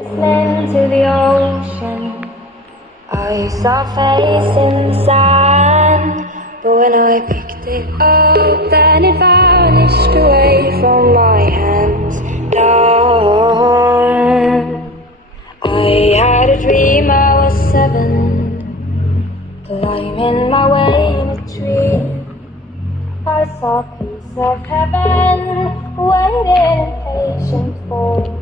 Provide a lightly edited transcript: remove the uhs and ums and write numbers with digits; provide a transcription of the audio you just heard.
Listening to the ocean, I saw a face in the sand, but when I picked it up, then it vanished away from my hands. Down. I had a dream I was 7, climbing my way in a tree. I saw a piece of heaven, waiting impatient for